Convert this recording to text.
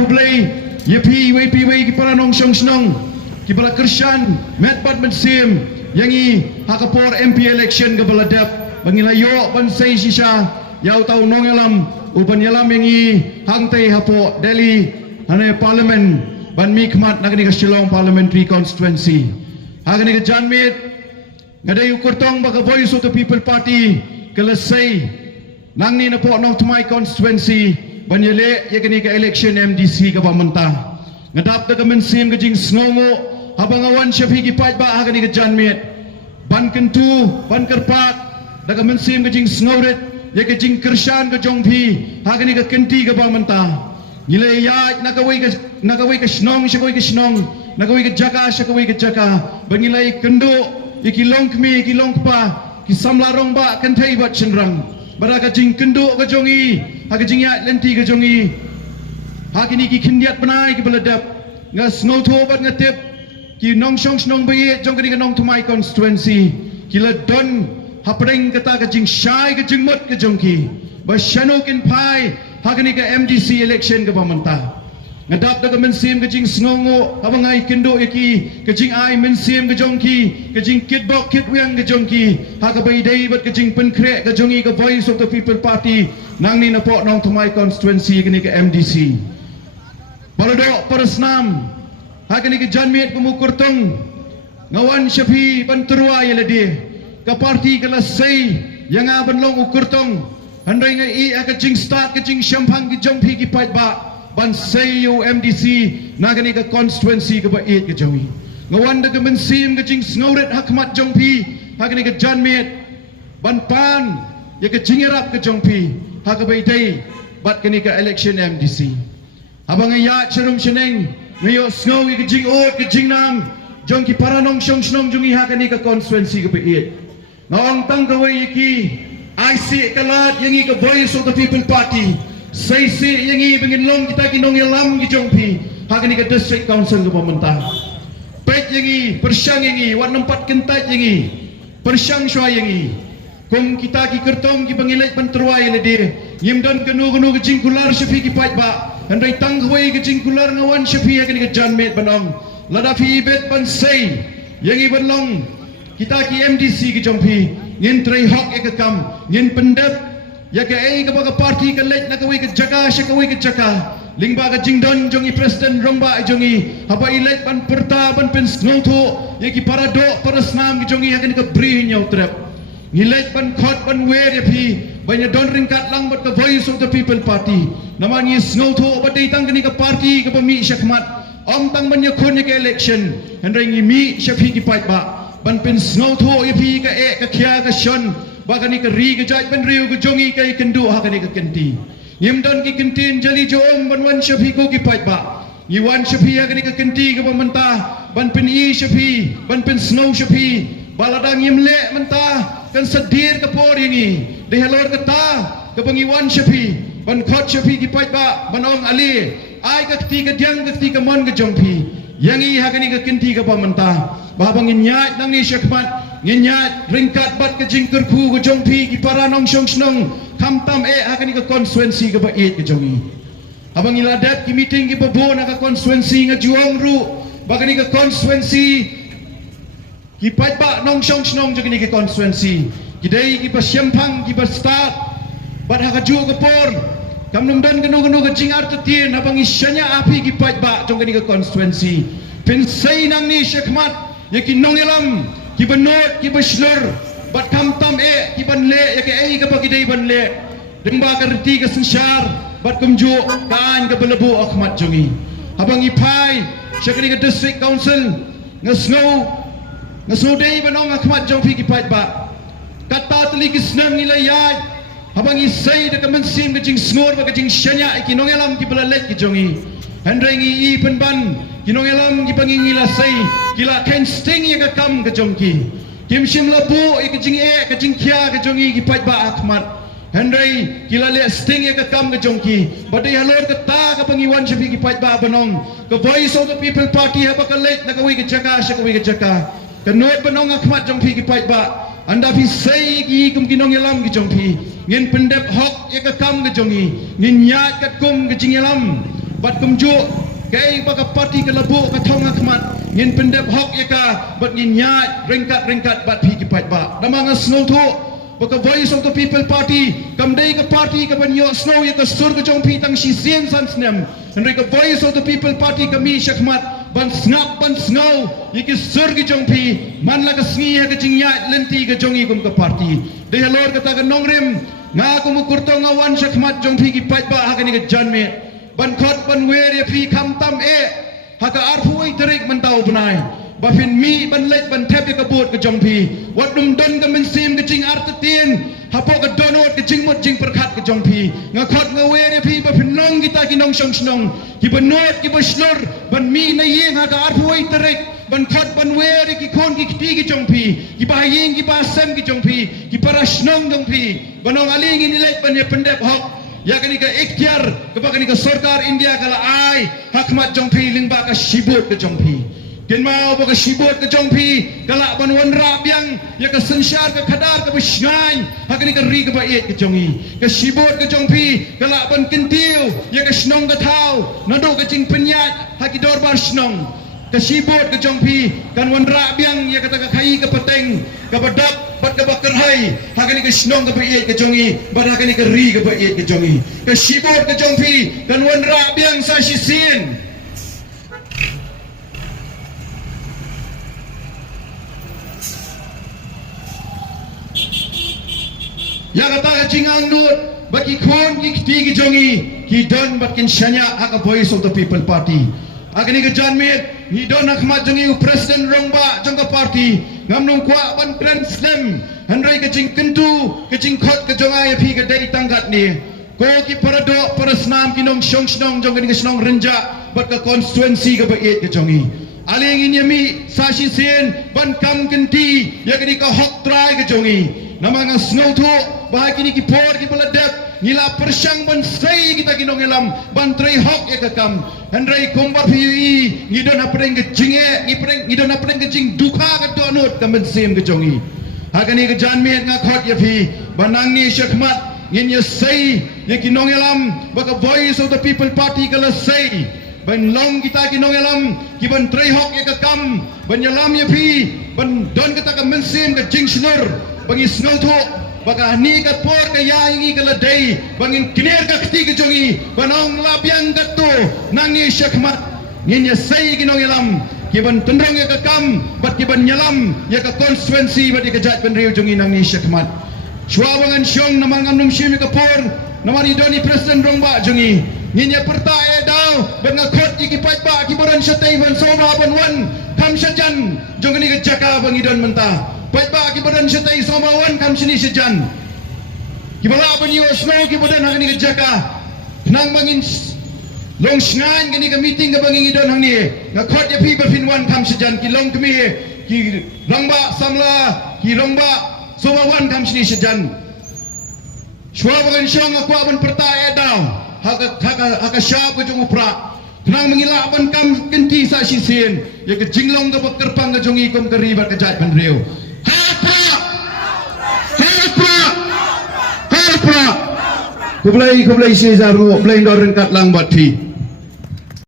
kublay yepi wepi we ki para nong shong snong ki bala Krishan met bat men sim yangi hakapor MP election ke baladap bangilayo ban sei sisa yau tau nong yalam uban yalam yangi hangtai hapo Delhi hane parliament ban mikmat nagani ka Shillong parliamentary constituency hagani ka janmit ngadai ukurtong baka voice of the people party kelasai nangni na po nong tumai constituency banyele yakani ka election MDC ka pamanta ngadap da kemensim ka jing snongo habang awan siya pigi pat ba hagani ka janmit ban kentu ban kerpat da kemensim ka jing sngoret yaka jing Krishan ka jongpi hagani ka kenti ka pamanta nilai ya nakawai ka snong siya kawai ka snong nakawai ka jaka siya kawai ka jaka bangilai kendo ikilong kmi ikilong pa kisamlarong ba kantai bat chenrang baraka jing kendo ka jongi haga jing ya lenti ka jongi hagini ki kindiat banai ki baladap nga snotho bat ngatep ki nong shong snong baye jong ka nong tumai constituency kila don hapring kata ka jing shai ka jing mot ka jongki ba shanokin pai hagani ka MDC election ka pamanta ngadap da ka mensim ka jing snongo habang ai kendo iki ka jing ai mensim ka jongki ka jing kitbok kitwyang ka jongki haga bay day bat ka jing penkre ka jongi ka voice of the people party nang ni na po nong tumai constituency kini ka MDC balado parasnam hagani ka janmit kumukurtong ngawan syafi banturwa yaladi ka party ka lasay yang abanlong ukurtong handai nga i ka jing start ka jing syampang ki jongpi ki pait ba ban sayo MDC nagani ka constituency ka ba it ka jongi ngawan da ka mensim ka jing sngoret hakmat jongpi hagani ka janmit ban pan ya ka jingerap ka jongpi hagabay day bat kani ka election MDC habang ya charum sheneng ngayo snow ka jing ot ka jing nang jongki paranong shong snong jongi hagani ka constituency ka ba it ngawang tanggaway iki IC kalat yangi ka voice of the people party say yangi benginlong kita kinong yalam gijongpi hagani ka district council ka pamanta pet yangi persyang yangi wat nempat kentat yangi persyang shwa yangi kung kita ki kertong ki bangilet panterwai lede yimdan kenu ke jingkular syafi ki pat ba handai tanghwai ke jingkular ngawan syafi hagani ka janmet banong ladafi bet ban say yangi banlong kita ki MDC ki jongpi ngin trai hok ekakam ngin pendep ya ke ai ka baga party ka lek na kawai ka jaka sya kawai ka jaka lingba ka jingdon jongi president rongba jongi haba ilek ban perta ban pen snotho ya ki parado parasnam ki jongi hakan ka bri nyau trap ngilek ban khot ban wer ya phi banya don ringkat lang bat ka voice of the people party naman ni snotho bat ditang kani ka party ka pami syakmat om tang banya khon ya ka election handai ngi mi syafi ki pat ba ban pen snotho ya phi ka ka khya ka shon bakani ka ri ka jaj ban riu ka jongi ka kendu hakani ka kenti yimdon ki kentin jali jom ban wan syafi ko ki pat ba yiwan syafi hakani ka kenti ka pamanta ban pen i syafi ban pen snow syafi baladang yimle menta kan sedir ka por ini de halor ka ta ka bangiwan syafi ban khot syafi ki pat ba banong ali ai ka kti ka diang ka kti ka mon ka jongpi yangi hakani ka kenti ka pamanta babang nyat nang ni syakmat nginyat ringkat bat ke jingker ku ke jongpi ki para nong shong snong kamtam hakani ka constituency ka bait ke jongi abang iladat ki meeting ki babo na ka constituency nga juang ru bagani ka constituency ki pat ba nong shong snong jogini ka constituency ki dai ki pa syampang ki pa start bat ha ka ju ka por kamnum dan ganu ka jingar tutien abang isyanya api ki pat ba jogini ka constituency pensai nang ni syakmat yakin nong ilam ki benot ki beslur bat kamtam ki banle ya ke ai ka bagi dai banle dengba ka reti ka sensar bat kumju kan ka belebu akhmat jongi habang ipai syakani ka district council ngasno dai banong akhmat jongpi ki pat ba kata teli ki snam nilayat habang isai de ka mensim ka jing snor ba ka jing syanya ki nong alam ki belalet ki jongi handrengi i penban kinong alam ki pangingila sai kila ken sting ya ka kam ka jongki kim sim labu ka jing ka jing kya ka jongi ki pat ba akhmat handrai kila le sting ya ka kam ka jongki badai halor ka ta ka pangiwan syafi ki pat ba banong ka voice of the people party ha ba ka let na ka wi ka jaka sya ka wi ka jaka ka not banong akhmat jongpi ki pat ba anda fi sai ki kum kinong alam ki jongpi ngin pendep hok ya ka kam ka jongi ngin nyat ka kum ka jing alam bat kumjuk kai baka parti ke lebu ke thong akhmat ngin pendep hok yaka bat ngin nyat ringkat bat phi ki pat ba namang snow thu baka voice of the people party kamdai ka party ka ban yo snow yaka sur ka jong phi tang shi sien san snem henry ka voice of the people party kami shakhmat ban snow yaki sur ki jong phi man la ka sngi ka jing nyat lenti ka jong i kum ka party de halor ka ta ka nongrim nga kum kurto nga wan shakhmat jong phi ki pat ba ha ka ni ka janme ban khot ban wer ya phi kham tam haka arphui terik mentau benai bafin mi ban lek ban thep ya kabut ke jong phi wat dum don ka men sim ke jing artatin hapo ka donot ke jing mot jing perkhat ke jong phi nga khot nga wer ya phi bafin nong kita ki nong song snong ki banot ki baslor ban mi na yeng haka arphui terik ban khot ban wer ki khon ki ti ki jong phi ki ba yeng ki ba sem ki jong phi ki para snong jong phi banong aling ini lek ban ya pendep hok ya kani ka ikhtiar ka kani ka sarkar India kala ai hakmat jong phi lingba ka shibut ke jong phi ken mau ba ka shibut ke jong phi kala ban wan ra biang ya ka sanshar ka khadar ka bisngai hakani ka ri ka ba et ke jong i ka shibut ke jong phi kala ban kintiu ya ka snong ka thau nado ka jing penyat haki dor bar snong ka shibut ke jong phi kan wan ra biang ya ka ta ka khai ka pateng ka badap bat ka bakar hai hakani ka snong ka bait ka jongi bat hakani ka ri ka bait ka jongi ka shibot ka jong phi kan wan ra biang sa shi sin ya kata ka jingang nut bagi khon ki ti ki jongi ki don bat kin shanya haka voice of the people party hakani ka janmet ni don akhmat jongi president rongba jongka party ngamnung kwa ban grand slam handrai ka jing kentu ka jing khot ka jonga ya phi ka dai tangkat ni ko ki parado parasnam ki nong shong snong jong ka snong renja bat ka constituency ka bait ka jongi aling in yami sashi sen ban kam kenti ya ka hok try ka jongi namang snow tho bah kini ki por ki baladap nila persyang ban sai kita kinong elam ban trai hok ya ka kam handrai kombar phi ngidon apreng ke jinge ngidon apreng ke jing dukha ka donut ka men sim ke jongi hakani ke janmet nga khot ya phi banang ni shakhmat ngin ya sai ya kinong elam baka voice of the people party kala sai ban long kita kinong elam ki ban trai hok ya ka kam ban yalam ya phi ban don kita ka men sim ke jing snur bangi snow tho baka ni ka por ka yaingi ka ladai bangin kiner ka khti ka jongi banong labyang ka to nangi shakhmat ngin ya sai kinong elam kiban tendrong ya ka kam bat kiban nyalam ya ka constituency bat ka jat ban riu jongi nangi shakhmat shwa bangan syong namang amnum shim ka por namani doni president rongba jongi ngin ya perta daw ban nga khot ki pat ba ki boran shatay ban soma ban wan kam shajan jongani ka jaka bangidon menta pat ba ki boran shatay soma wan kam sini shajan kibala ban yo snow ki bodan hangni ka jaka nang mangin long snan gani ka meeting ka bangin idon hangni nga khot ya phi ba fin wan kam shajan ki long kami ki rongba samla ki rongba soma wan kam sini shajan shwa bangan syong aku aban perta daw haka syab ka jong upra nang mangila ban kam kenti sa sisen ya ka jinglong ka bakterpang ka jongi kom ka ribat ka jat ban riu Kublai si zaru blai doren kat lang bat thi